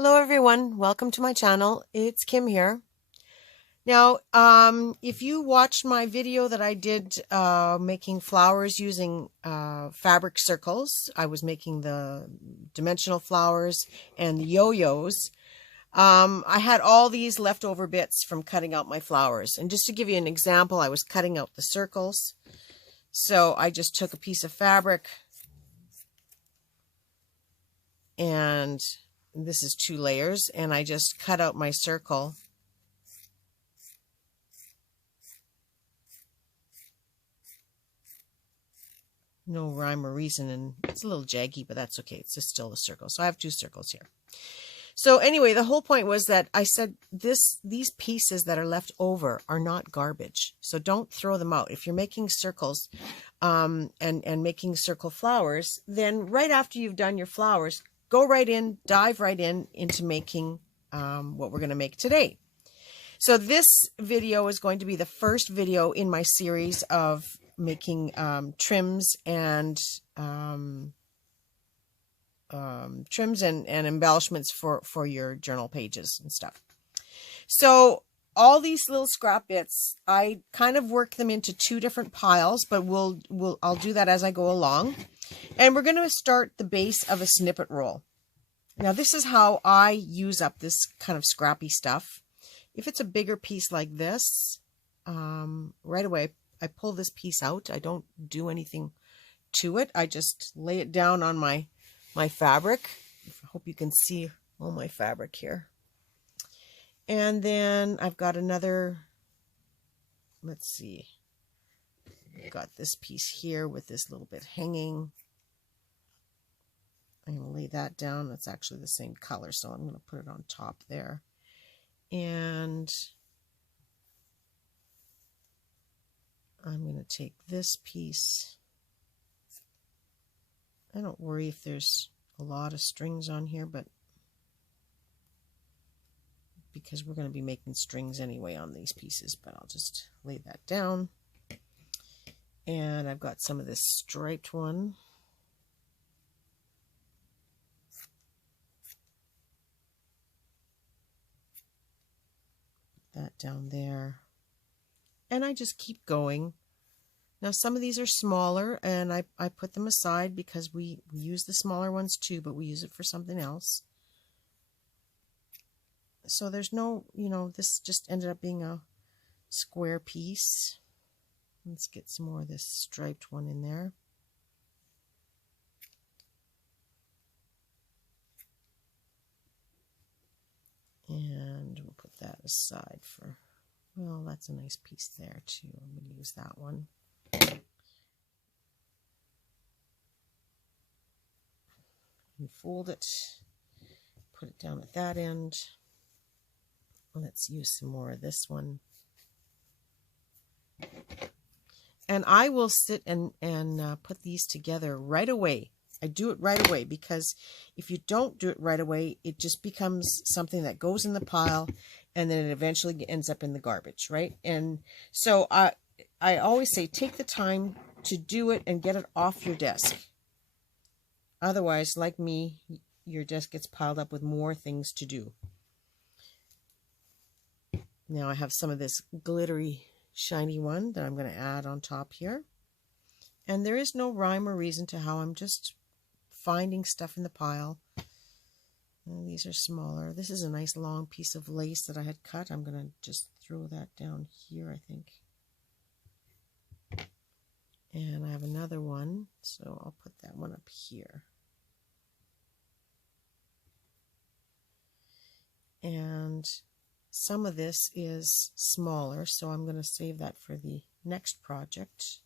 Hello everyone, welcome to my channel. It's Kim here. Now, if you watched my video that I did making flowers using fabric circles, I was making the dimensional flowers and the yo-yos. I had all these leftover bits from cutting out my flowers. And just to give you an example, I was cutting out the circles. So I just took a piece of fabric and this is 2 layers, and I just cut out my circle. No rhyme or reason, and it's a little jaggy, but that's okay. It's just still a circle. So I have 2 circles here. So anyway, the whole point was that I said these pieces that are left over are not garbage. So don't throw them out. If you're making circles and making circle flowers, then right after you've done your flowers, go right in, dive right into making what we're going to make today. So this video is going to be the first video in my series of making trims and embellishments for your journal pages and stuff. So all these little scrap bits, I kind of work them into 2 different piles, but I'll do that as I go along. And we're going to start the base of a snippet roll. Now this is how I use up this kind of scrappy stuff. If it's a bigger piece like this, right away I pull this piece out. I don't do anything to it. I just lay it down on my fabric. I hope you can see all my fabric here. And then I've got another, let's see, I've got this piece here with this little bit hanging. I'm going to lay that down. That's actually the same color, so I'm going to put it on top there. And I'm going to take this piece. I don't worry if there's a lot of strings on here, but because we're going to be making strings anyway on these pieces, but I'll just lay that down. And I've got some of this striped one. That down there. And I just keep going. Now some of these are smaller, and I put them aside because we use the smaller ones too, but we use it for something else. So there's no, this just ended up being a square piece. Let's get some more of this striped one in there. And we'll put that aside for, well, that's a nice piece there too. I'm going to use that one. And fold it, put it down at that end. Let's use some more of this one. And I will sit and put these together right away. I do it right away because if you don't do it right away, it just becomes something that goes in the pile and then it eventually ends up in the garbage, right? And so I always say take the time to do it and get it off your desk. Otherwise, like me, your desk gets piled up with more things to do. Now I have some of this glittery, shiny one that I'm going to add on top here. And there is no rhyme or reason to how I'm just finding stuff in the pile. And these are smaller. This is a nice long piece of lace that I had cut. I'm going to just throw that down here, I think. And I have another one, so I'll put that one up here. And some of this is smaller, so I'm going to save that for the next project.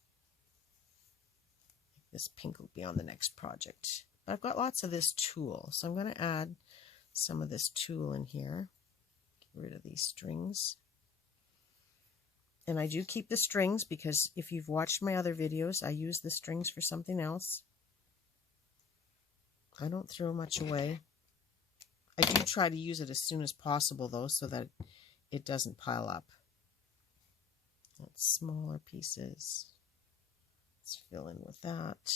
This pink will be on the next project. But I've got lots of this tulle, so I'm going to add some of this tulle in here. Get rid of these strings. And I do keep the strings because if you've watched my other videos, I use the strings for something else. I don't throw much away. I do try to use it as soon as possible, though, so that it doesn't pile up. That's smaller pieces. Let's fill in with that.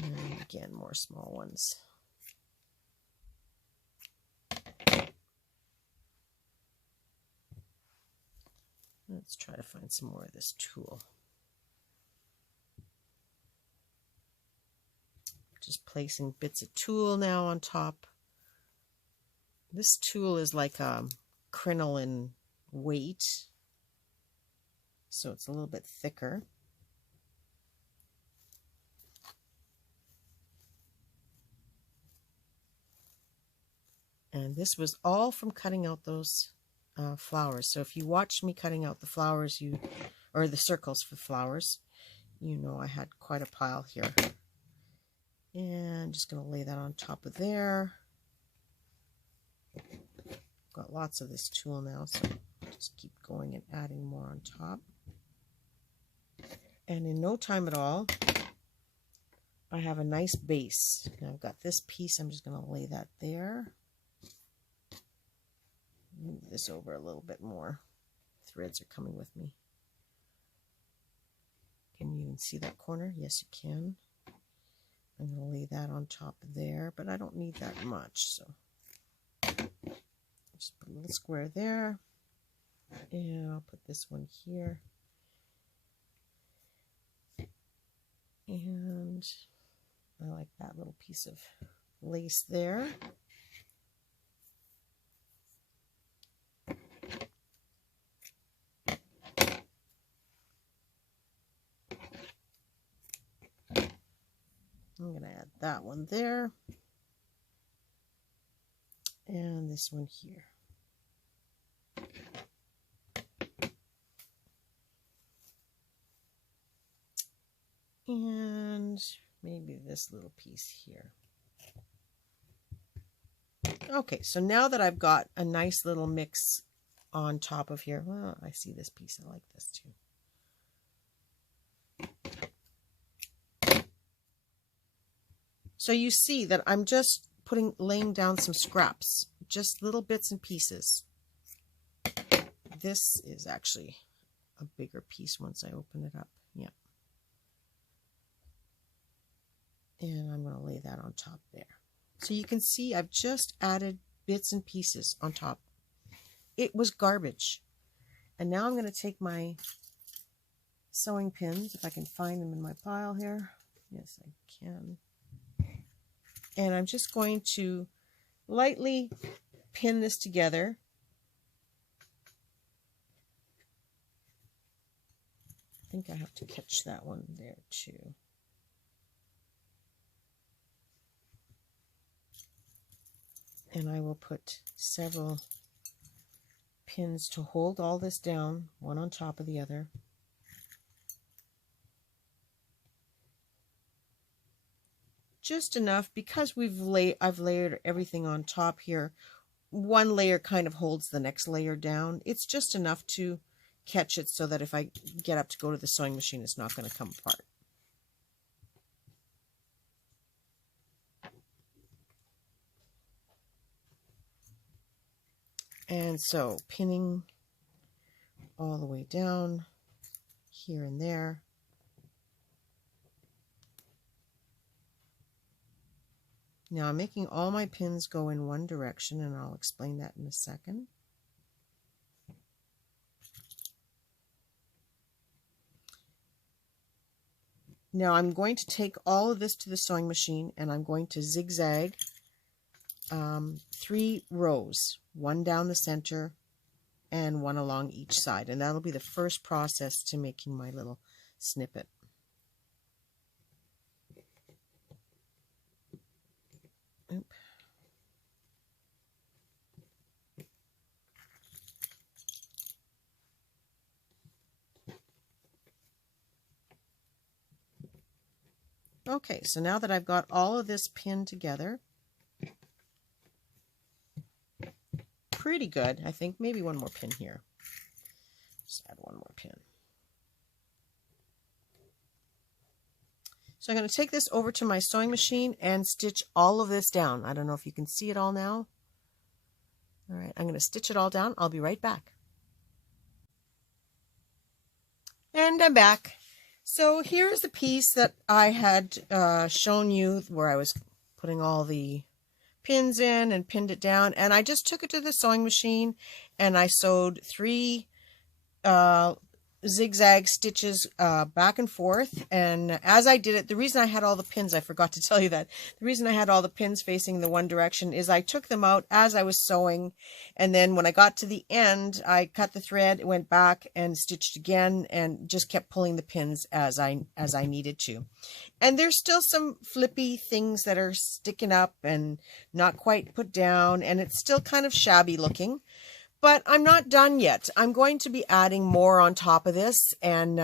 And again, more small ones. Let's try to find some more of this tulle. Just placing bits of tulle now on top. This tulle is like a crinoline weight, so it's a little bit thicker. And this was all from cutting out those flowers. So if you watched me cutting out the flowers, or the circles for flowers, you know I had quite a pile here. And I'm just going to lay that on top of there. Got lots of this tulle now, so just keep going and adding more on top. And in no time at all, I have a nice base. Now I've got this piece, I'm just going to lay that there. Move this over a little bit more. Threads are coming with me. Can you even see that corner? Yes, you can. I'm going to lay that on top of there, but I don't need that much, so just put a little square there, and I'll put this one here, and I like that little piece of lace there. I'm going to add that one there, and this one here. And maybe this little piece here. Okay, so now that I've got a nice little mix on top of here, well, I see this piece, I like this too. So you see that I'm just laying down some scraps, just little bits and pieces. This is actually a bigger piece once I open it up. Yeah. And I'm going to lay that on top there. So you can see I've just added bits and pieces on top. It was garbage. And now I'm going to take my sewing pins, if I can find them in my pile here. Yes, I can. And I'm just going to lightly pin this together. I think I have to catch that one there too. And I will put several pins to hold all this down, one on top of the other. Just enough, because I've layered everything on top here. One layer kind of holds the next layer down. It's just enough to catch it so that if I get up to go to the sewing machine, it's not going to come apart. And so pinning all the way down here and there. Now I'm making all my pins go in one direction, and I'll explain that in a second. Now I'm going to take all of this to the sewing machine, and I'm going to zigzag 3 rows, one down the center and one along each side, and that'll be the first process to making my little snippet. Oop. Okay, so now that I've got all of this pinned together, pretty good, I think. Maybe one more pin here. Just add one more pin. So I'm going to take this over to my sewing machine and stitch all of this down. I don't know if you can see it all now. All right, I'm going to stitch it all down. I'll be right back. And I'm back. So here's the piece that I had shown you where I was putting all the pins in and pinned it down, and I just took it to the sewing machine and I sewed 3 zigzag stitches back and forth. And as I did it, the reason I had all the pins, I forgot to tell you that, the reason I had all the pins facing the one direction is I took them out as I was sewing, and then when I got to the end, I cut the thread, went back and stitched again, and just kept pulling the pins as I needed to. And there's still some flippy things that are sticking up and not quite put down, and it's still kind of shabby looking. But I'm not done yet. I'm going to be adding more on top of this and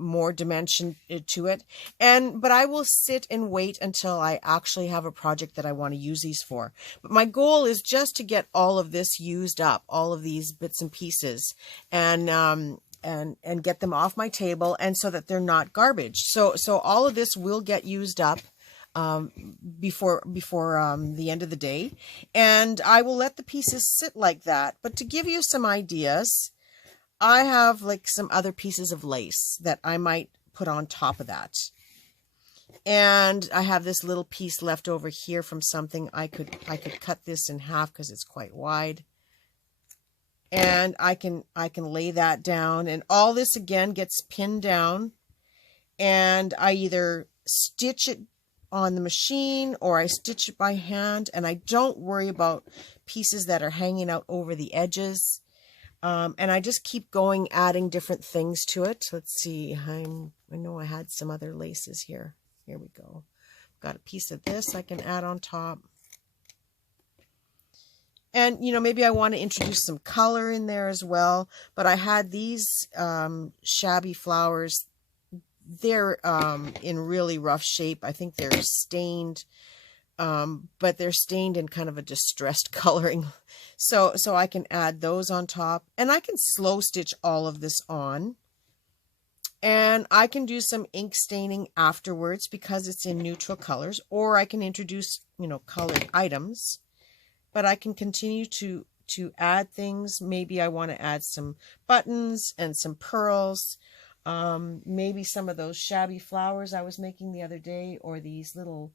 more dimension to it. But I will sit and wait until I actually have a project that I want to use these for. But my goal is just to get all of this used up, all of these bits and pieces, and get them off my table, and so that they're not garbage. So all of this will get used up before the end of the day, and I will let the pieces sit like that. But to give you some ideas, I have like some other pieces of lace that I might put on top of that, and I have this little piece left over here from something. I could cut this in half because it's quite wide, and I can lay that down, and all this again gets pinned down, and I either stitch it on the machine or I stitch it by hand, and I don't worry about pieces that are hanging out over the edges. And I just keep going, adding different things to it. Let's see, I know I had some other laces here. Here we go. Got a piece of this I can add on top. And, you know, maybe I want to introduce some color in there as well. But I had these shabby flowers. They're in really rough shape. I think they're stained, but they're stained in kind of a distressed coloring. So I can add those on top, and I can slow stitch all of this on. And I can do some ink staining afterwards because it's in neutral colors, or I can introduce, you know, colored items. But I can continue to add things. Maybe I want to add some buttons and some pearls. Maybe some of those shabby flowers I was making the other day, or these little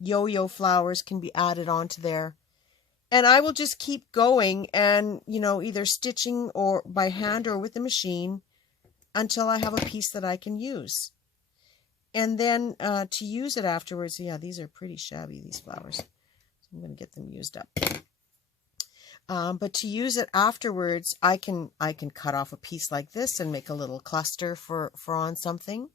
yo-yo flowers can be added onto there. And I will just keep going and, you know, either stitching or by hand or with the machine until I have a piece that I can use. And then to use it afterwards, yeah, these are pretty shabby, these flowers. So I'm going to get them used up. But to use it afterwards, I can cut off a piece like this and make a little cluster for on something,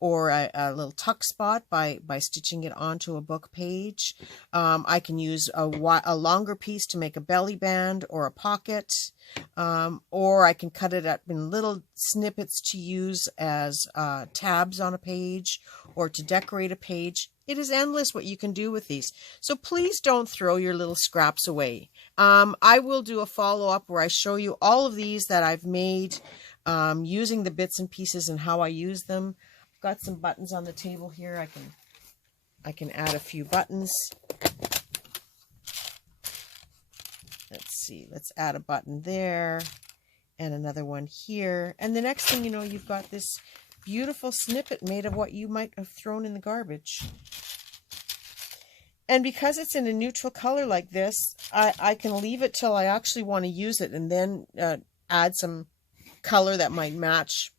or a little tuck spot by stitching it onto a book page. I can use a longer piece to make a belly band or a pocket, or I can cut it up in little snippets to use as tabs on a page or to decorate a page. It is endless what you can do with these. So please don't throw your little scraps away. I will do a follow-up where I show you all of these that I've made using the bits and pieces and how I use them. I've got some buttons on the table here. I can add a few buttons. Let's see. Let's add a button there and another one here. And the next thing you know, you've got this beautiful snippet made of what you might have thrown in the garbage. And because it's in a neutral color like this, I can leave it till I actually want to use it, and then add some color that might match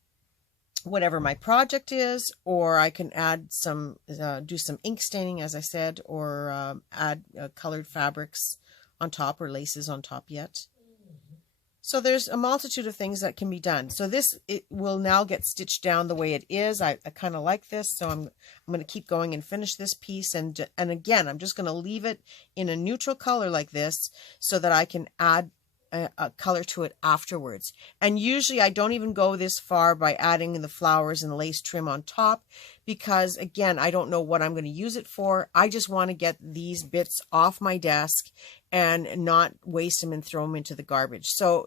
whatever my project is, or I can add some, do some ink staining, as I said, or add colored fabrics on top or laces on top yet. So there's a multitude of things that can be done. So it will now get stitched down the way it is. I kind of like this, so I'm going to keep going and finish this piece. And again, I'm just going to leave it in a neutral color like this so that I can add a color to it afterwards. And usually I don't even go this far by adding the flowers and lace trim on top, because again, I don't know what I'm going to use it for. I just want to get these bits off my desk and not waste them and throw them into the garbage. So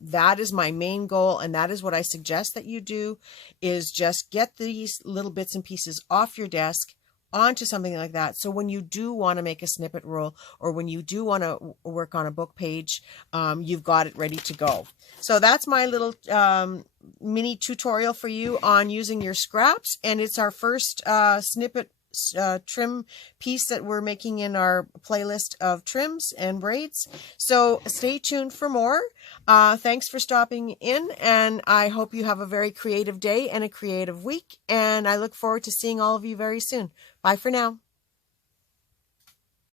that is my main goal, and that is what I suggest that you do, is just get these little bits and pieces off your desk, onto something like that. So when you do want to make a snippet rule, or when you do want to work on a book page, you've got it ready to go. So that's my little mini tutorial for you on using your scraps. And it's our first snippet trim piece that we're making in our playlist of trims and braids. So stay tuned for more. Thanks for stopping in, and I hope you have a very creative day and a creative week, and I look forward to seeing all of you very soon. Bye for now.